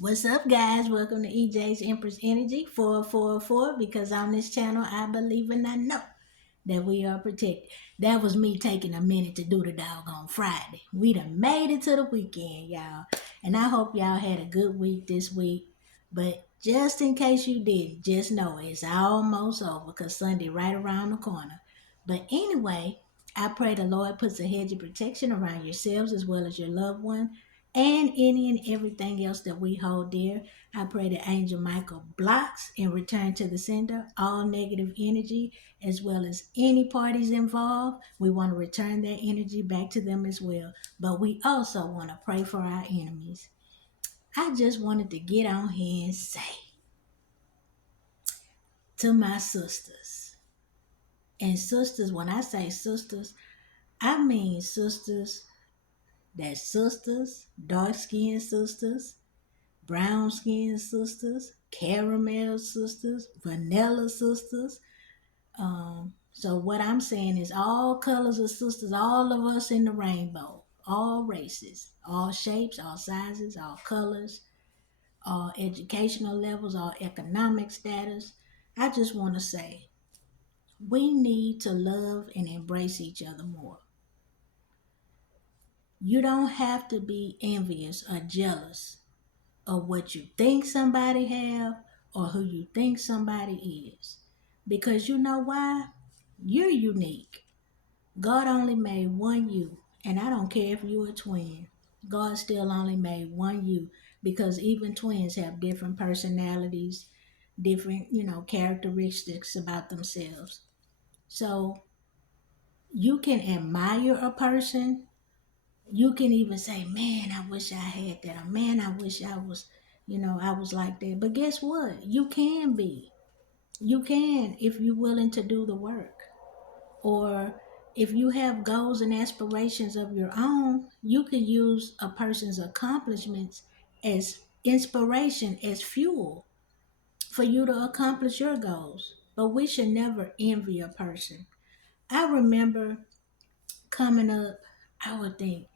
What's up, guys? Welcome to EJ's Empress Energy 444. Because on this channel, I believe and I know that we are protected. That was me taking a minute to do the doggone Friday. We done made it to the weekend, y'all. And I hope y'all had a good week this week. But just in case you didn't, just know it's almost over because Sunday right around the corner. But anyway, I pray the Lord puts a hedge of protection around yourselves as well as your loved one and any and everything else that we hold dear. I pray that Angel Michael blocks and return to the sender all negative energy as well as any parties involved. We want to return that energy back to them as well. But we also want to pray for our enemies. I just wanted to get on here and say to my sisters, and sisters, when I say sisters, I mean sisters, dark skinned sisters, brown skinned sisters, caramel sisters, vanilla sisters. So what I'm saying is all colors of sisters, all of us in the rainbow, all races, all shapes, all sizes, all colors, all educational levels, all economic status. I just want to say we need to love and embrace each other more. You don't have to be envious or jealous of what you think somebody have or who you think somebody is. Because you know why? You're unique. God only made one you, and I don't care if you're a twin. God still only made one you because even twins have different personalities, different, characteristics about themselves. So you can admire a person. You can even say, man, I wish I had that. Or man, I wish I was like that. But guess what? You can be. You can if you're willing to do the work. Or if you have goals and aspirations of your own, you can use a person's accomplishments as inspiration, as fuel for you to accomplish your goals. But we should never envy a person. I remember coming up, I would think,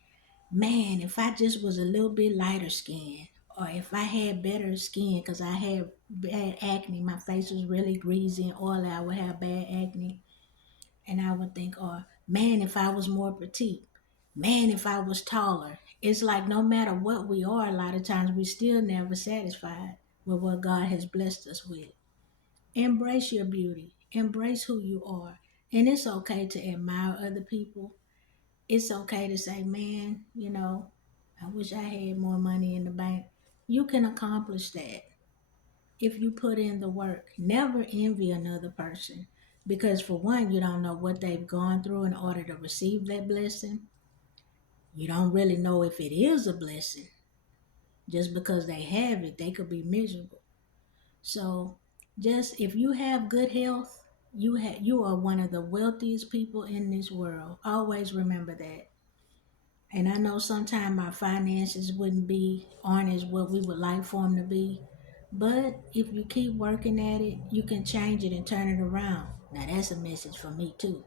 man, if I just was a little bit lighter skinned, or if I had better skin, because I had bad acne, my face was really greasy and oily, I would have bad acne. And I would think, oh, man, if I was more petite, man, if I was taller. It's like no matter what we are, a lot of times we still never satisfied with what God has blessed us with. Embrace your beauty, embrace who you are. And it's okay to admire other people. It's okay to say, man, I wish I had more money in the bank. You can accomplish that if you put in the work. Never envy another person because, for one, you don't know what they've gone through in order to receive that blessing. You don't really know if it is a blessing. Just because they have it, they could be miserable. So, just if you have good health, you are one of the wealthiest people in this world. Always remember that. And I know sometimes our finances aren't as what we would like for them to be. But if you keep working at it, you can change it and turn it around. Now that's a message for me too.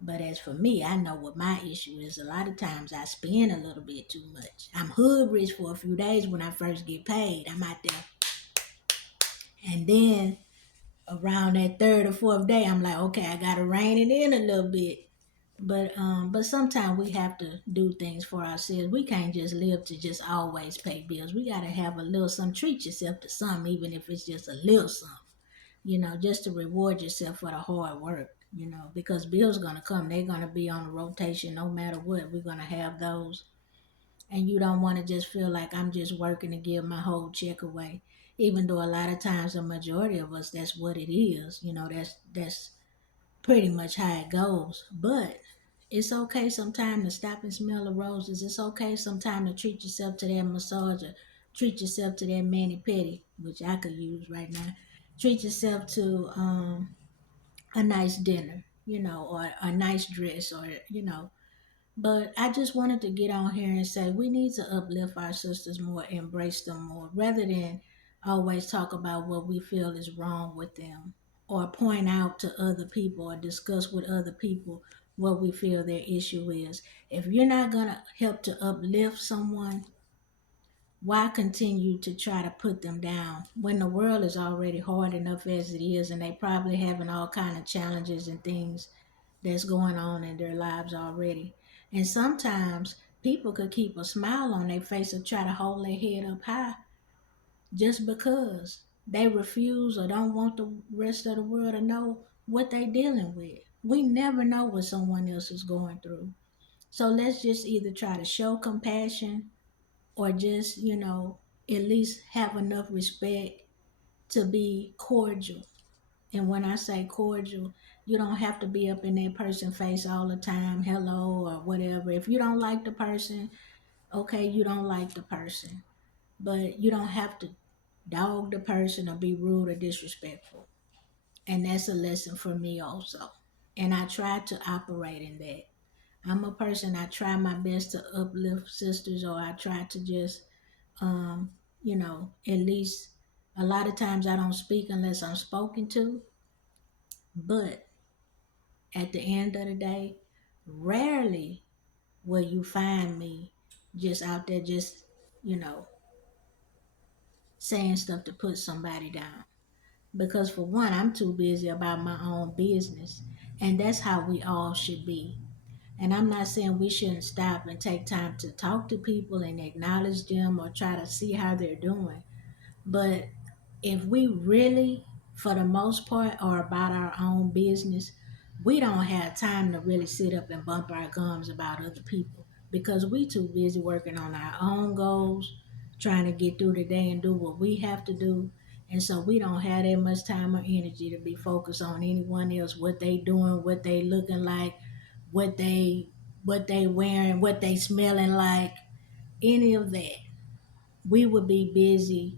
But as for me, I know what my issue is. A lot of times I spend a little bit too much. I'm hood rich for a few days when I first get paid. I'm out there. And then around that third or fourth day, I'm like, okay, I gotta rein it in a little bit. But sometimes we have to do things for ourselves. We can't just live to just always pay bills. We gotta have a little something. Treat yourself to something, even if it's just a little something. Just to reward yourself for the hard work. Because bills gonna come. They're gonna be on a rotation no matter what. We're gonna have those, and you don't want to just feel like I'm just working to give my whole check away. Even though a lot of times, the majority of us, that's what it is. That's pretty much how it goes. But it's okay sometimes to stop and smell the roses. It's okay sometimes to treat yourself to that massage or treat yourself to that mani pedi, which I could use right now. Treat yourself to a nice dinner, or a nice dress, or. But I just wanted to get on here and say we need to uplift our sisters more, embrace them more, rather than always talk about what we feel is wrong with them or point out to other people or discuss with other people what we feel their issue is. If you're not going to help to uplift someone, Why continue to try to put them down when the world is already hard enough as it is, and they probably having all kind of challenges and things that's going on in their lives already. And sometimes people could keep a smile on their face and try to hold their head up high just because they refuse or don't want the rest of the world to know what they dealing with. We never know what someone else is going through. So let's just either try to show compassion or just, at least have enough respect to be cordial. And when I say cordial, you don't have to be up in that person's face all the time, hello or whatever. If you don't like the person, okay, you don't like the person. But you don't have to dog the person or be rude or disrespectful. And that's a lesson for me also. And I try to operate in that. I'm a person, I try my best to uplift sisters, or I try to just, at least a lot of times I don't speak unless I'm spoken to. But at the end of the day, rarely will you find me just out there just, you know, saying stuff to put somebody down. Because for one, I'm too busy about my own business. And that's how we all should be. And I'm not saying we shouldn't stop and take time to talk to people and acknowledge them or try to see how they're doing. But if we really, for the most part, are about our own business, we don't have time to really sit up and bump our gums about other people because we too busy working on our own goals, trying to get through the day and do what we have to do. And so we don't have that much time or energy to be focused on anyone else, what they doing, what they looking like, what they wearing, what they smelling like, any of that. We would be busy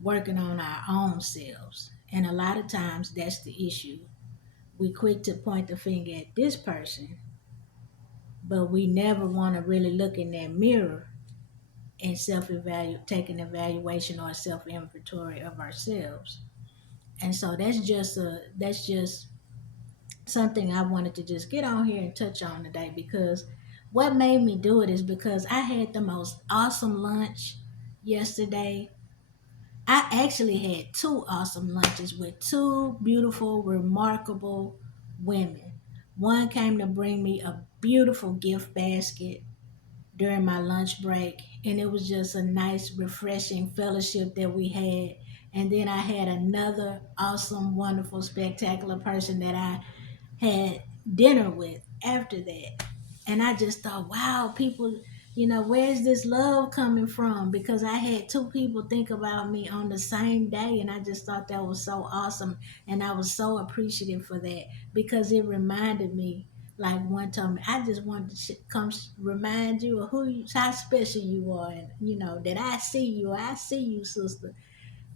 working on our own selves. And a lot of times that's the issue. We quick to point the finger at this person, but we never want to really look in that mirror and take an evaluation or a self inventory of ourselves. And so that's just something I wanted to just get on here and touch on today, because what made me do it is because I had the most awesome lunch yesterday. I actually had two awesome lunches with two beautiful, remarkable women. One came to bring me a beautiful gift basket during my lunch break, and it was just a nice, refreshing fellowship that we had. And then I had another awesome, wonderful, spectacular person that I had dinner with after that. And I just thought, wow, people, where's this love coming from? Because I had two people think about me on the same day. And I just thought that was so awesome. And I was so appreciative for that because it reminded me, like one time, I just wanted to come remind you of how special you are. And, that I see you, sister.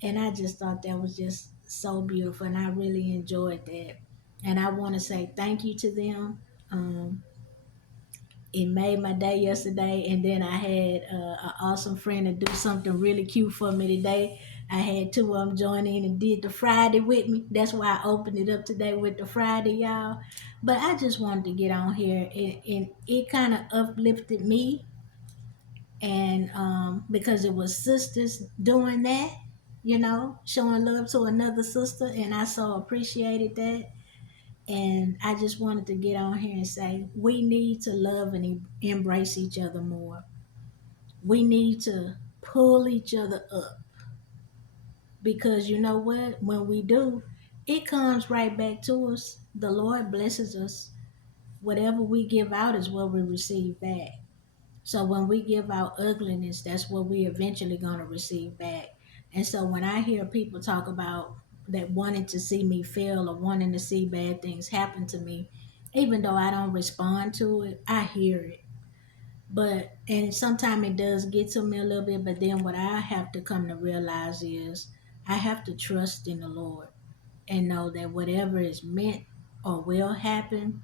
And I just thought that was just so beautiful, and I really enjoyed that. And I want to say thank you to them. Um, it made my day yesterday, and then I had an awesome friend to do something really cute for me today. I had two of them join in and did the Friday with me. That's why I opened it up today with the Friday, y'all. But I just wanted to get on here, and it kind of uplifted me, and because it was sisters doing that, showing love to another sister, and I so appreciated that. And I just wanted to get on here and say we need to love and embrace each other more. We need to pull each other up, because you know what, when we do, it comes right back to us. The Lord blesses us. Whatever we give out is what we receive back. So when we give out ugliness, that's what we eventually gonna receive back. And so when I hear people talk about that wanting to see me fail or wanting to see bad things happen to me, even though I don't respond to it, I hear it. But and sometimes it does get to me a little bit, but then what I have to come to realize is I have to trust in the Lord and know that whatever is meant or will happen,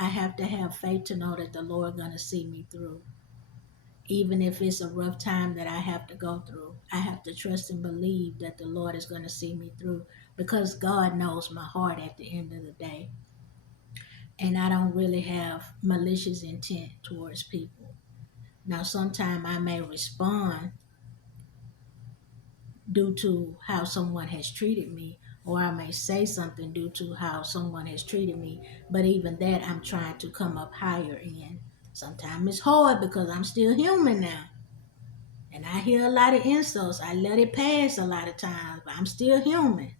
I have to have faith to know that the Lord gonna see me through. Even if it's a rough time that I have to go through, I have to trust and believe that the Lord is going to see me through, because God knows my heart at the end of the day. And I don't really have malicious intent towards people. Now, sometimes I may respond due to how someone has treated me, or I may say something due to how someone has treated me. But even that, I'm trying to come up higher in. Sometimes it's hard because I'm still human now. And I hear a lot of insults. I let it pass a lot of times, but I'm still human.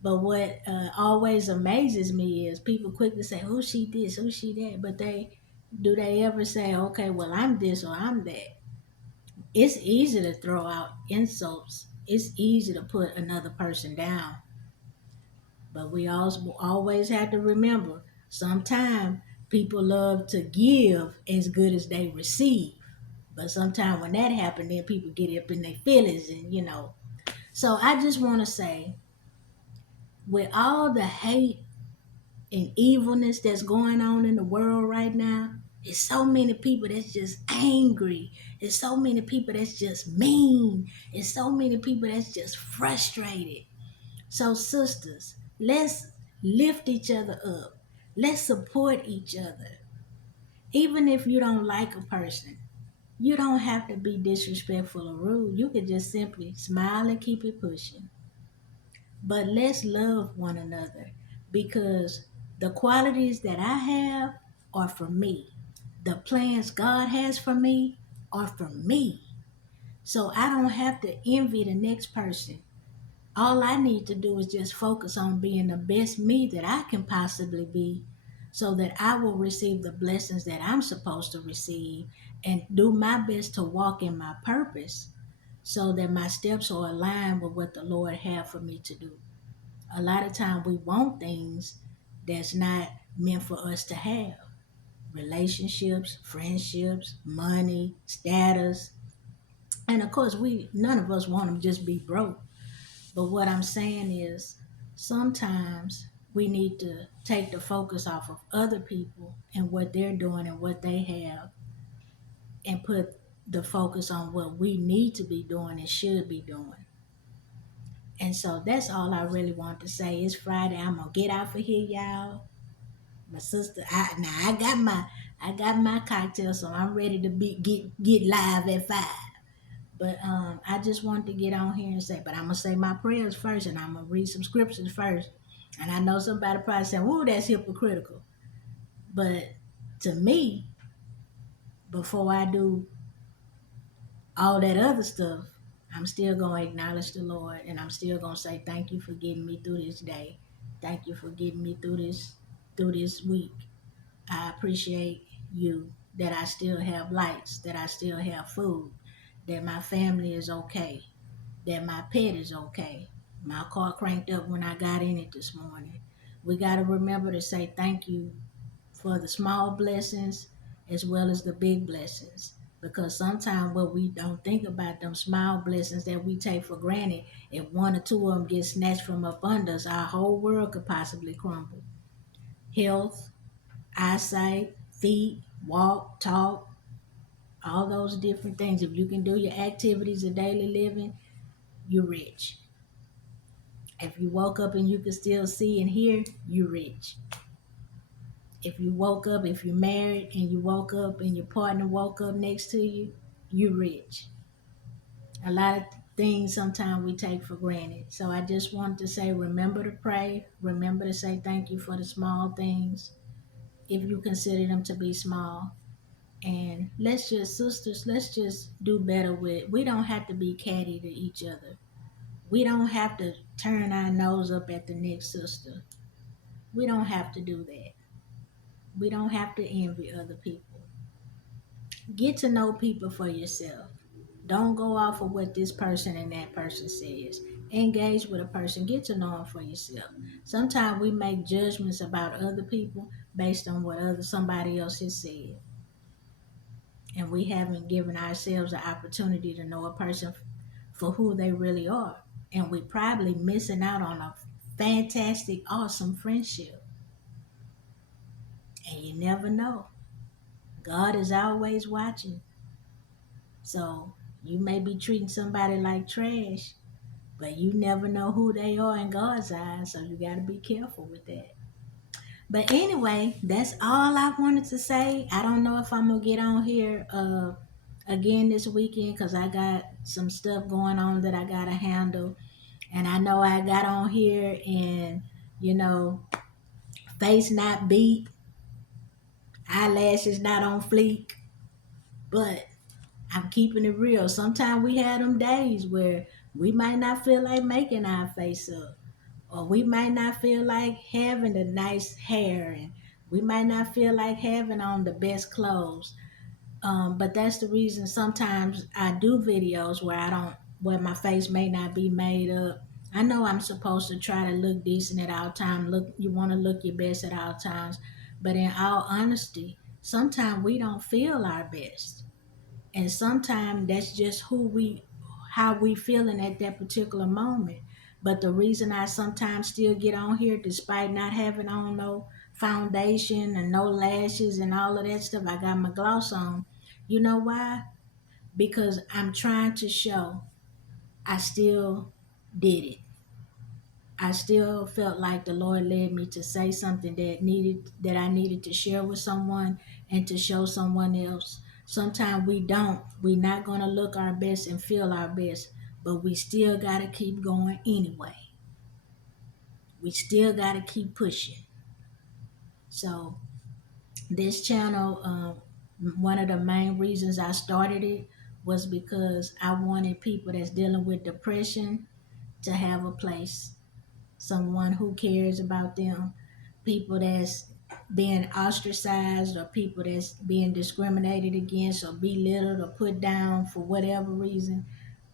But what always amazes me is people quickly say, "Who she this? Who she that?" But they ever say, "Okay, well I'm this or I'm that?" It's easy to throw out insults. It's easy to put another person down. But we also always have to remember, sometimes people love to give as good as they receive. But sometimes when that happens, then people get up in their feelings and. So I just want to say, with all the hate and evilness that's going on in the world right now, it's so many people that's just angry. It's so many people that's just mean. It's so many people that's just frustrated. So, sisters, let's lift each other up. Let's support each other. Even if you don't like a person, you don't have to be disrespectful or rude. You can just simply smile and keep it pushing. But let's love one another, because the qualities that I have are for me. The plans God has for me are for me. So I don't have to envy the next person. All I need to do is just focus on being the best me that I can possibly be, so that I will receive the blessings that I'm supposed to receive, and do my best to walk in my purpose, so that my steps are aligned with what the Lord have for me to do. A lot of time we want things that's not meant for us to have. Relationships, friendships, money, status. And of course, we none of us want to just be broke. But what I'm saying is, sometimes we need to take the focus off of other people and what they're doing and what they have, and put the focus on what we need to be doing and should be doing. And so that's all I really want to say. It's Friday. I'm gonna get out for here, y'all. My sister, I got my cocktail, so I'm ready to get live at 5. But I just wanted to get on here and say, but I'm gonna say my prayers first, and I'm gonna read some scriptures first. And I know somebody probably saying, "Whoa, that's hypocritical." But to me, before I do all that other stuff, I'm still gonna acknowledge the Lord, and I'm still gonna say thank you for getting me through this day. Thank you for getting me through this week. I appreciate you, that I still have lights, that I still have food, that my family is okay, that my pet is okay. My car cranked up when I got in it this morning. We got to remember to say thank you for the small blessings as well as the big blessings. Because sometimes what we don't think about, them small blessings that we take for granted, if one or two of them get snatched from up under us, our whole world could possibly crumble. Health, eyesight, feet, walk, talk, all those different things. If you can do your activities of daily living, you're rich. If you woke up and you can still see and hear, you're rich. If you woke up, if you're married and you woke up and your partner woke up next to you, you're rich. A lot of things sometimes we take for granted. So I just wanted to say, remember to pray. Remember to say thank you for the small things, if you consider them to be small. And let's just do better with, we don't have to be catty to each other. We don't have to turn our nose up at the next sister. We don't have to do that. We don't have to envy other people. Get to know people for yourself. Don't go off of what this person and that person says. Engage with a person. Get to know them for yourself. Sometimes we make judgments about other people based on what somebody else has said, and we haven't given ourselves the opportunity to know a person for who they really are. And we probably missing out on a fantastic, awesome friendship. And you never know. God is always watching. So you may be treating somebody like trash, but you never know who they are in God's eyes. So you got to be careful with that. But anyway, that's all I wanted to say. I don't know if I'm going to get on here again this weekend, because I got some stuff going on that I gotta handle. And I know I got on here and, you know, face not beat, eyelashes not on fleek, but I'm keeping it real. Sometimes we have them days where we might not feel like making our face up, or we might not feel like having the nice hair, and we might not feel like having on the best clothes. But that's the reason sometimes I do videos where my face may not be made up. I know I'm supposed to try to look decent at all times. You want to look your best at all times, but in all honesty, sometimes we don't feel our best, and sometimes that's just how we feeling at that particular moment. But the reason I sometimes still get on here despite not having on no foundation and no lashes and all of that stuff, I got my gloss on. You know why? Because I'm trying to show I still did it. I still felt like the Lord led me to say something that I needed to share with someone and to show someone else. Sometimes we're not gonna look our best and feel our best, but we still gotta keep going anyway. We still gotta keep pushing. So this channel, one of the main reasons I started it was because I wanted people that's dealing with depression to have a place, someone who cares about them, people that's being ostracized or people that's being discriminated against or belittled or put down for whatever reason.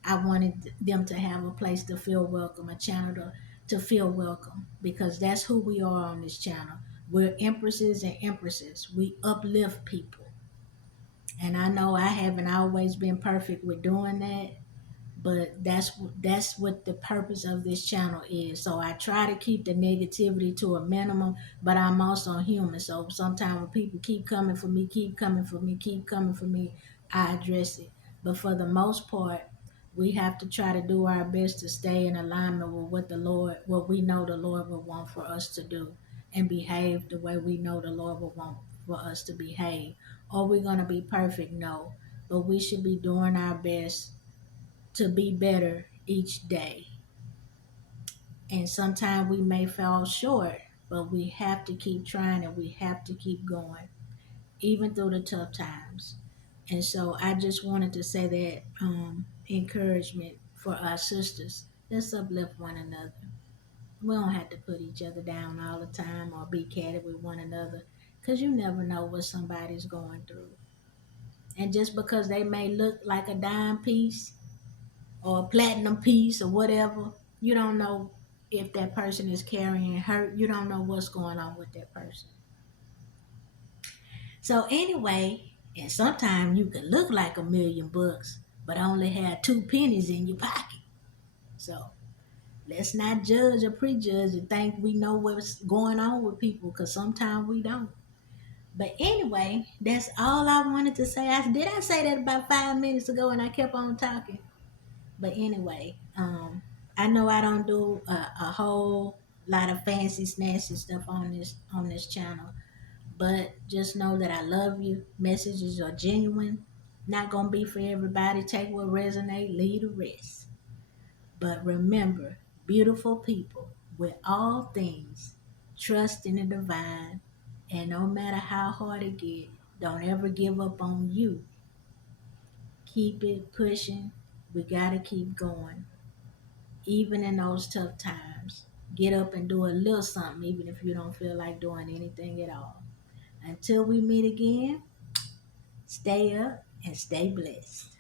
I wanted them to have a place to feel welcome, a channel to feel welcome, because that's who we are on this channel. We're empresses and empresses. We uplift people. And I know I haven't always been perfect with doing that, but that's what the purpose of this channel is. So I try to keep the negativity to a minimum, but I'm also human. So sometimes when people keep coming for me, keep coming for me, I address it. But for the most part, we have to try to do our best to stay in alignment with what we know the Lord will want for us to do, and behave the way we know the Lord will want for us to behave. Are we gonna be perfect? No, but we should be doing our best to be better each day. And sometimes we may fall short, but we have to keep trying and we have to keep going, even through the tough times. And so I just wanted to say that encouragement for our sisters. Let's uplift one another. We don't have to put each other down all the time or be catty with one another, because you never know what somebody's going through. And just because they may look like a dime piece or a platinum piece or whatever, you don't know if that person is carrying hurt. You don't know what's going on with that person. So anyway, and sometimes you can look like $1,000,000 but only have 2 pennies in your pocket. So let's not judge or prejudge and think we know what's going on with people, because sometimes we don't. But anyway, that's all I wanted to say. I say that about 5 minutes ago and I kept on talking. But anyway, I know I don't do a whole lot of fancy snazzy stuff on this channel, but just know that I love you. Messages are genuine. Not gonna be for everybody. Take what resonate, leave the rest. But remember, beautiful people, with all things, trust in the divine, and no matter how hard it get, don't ever give up on you. Keep it pushing. We gotta keep going even in those tough times. Get up and do a little something, even if you don't feel like doing anything at all. Until we meet again, stay up and stay blessed.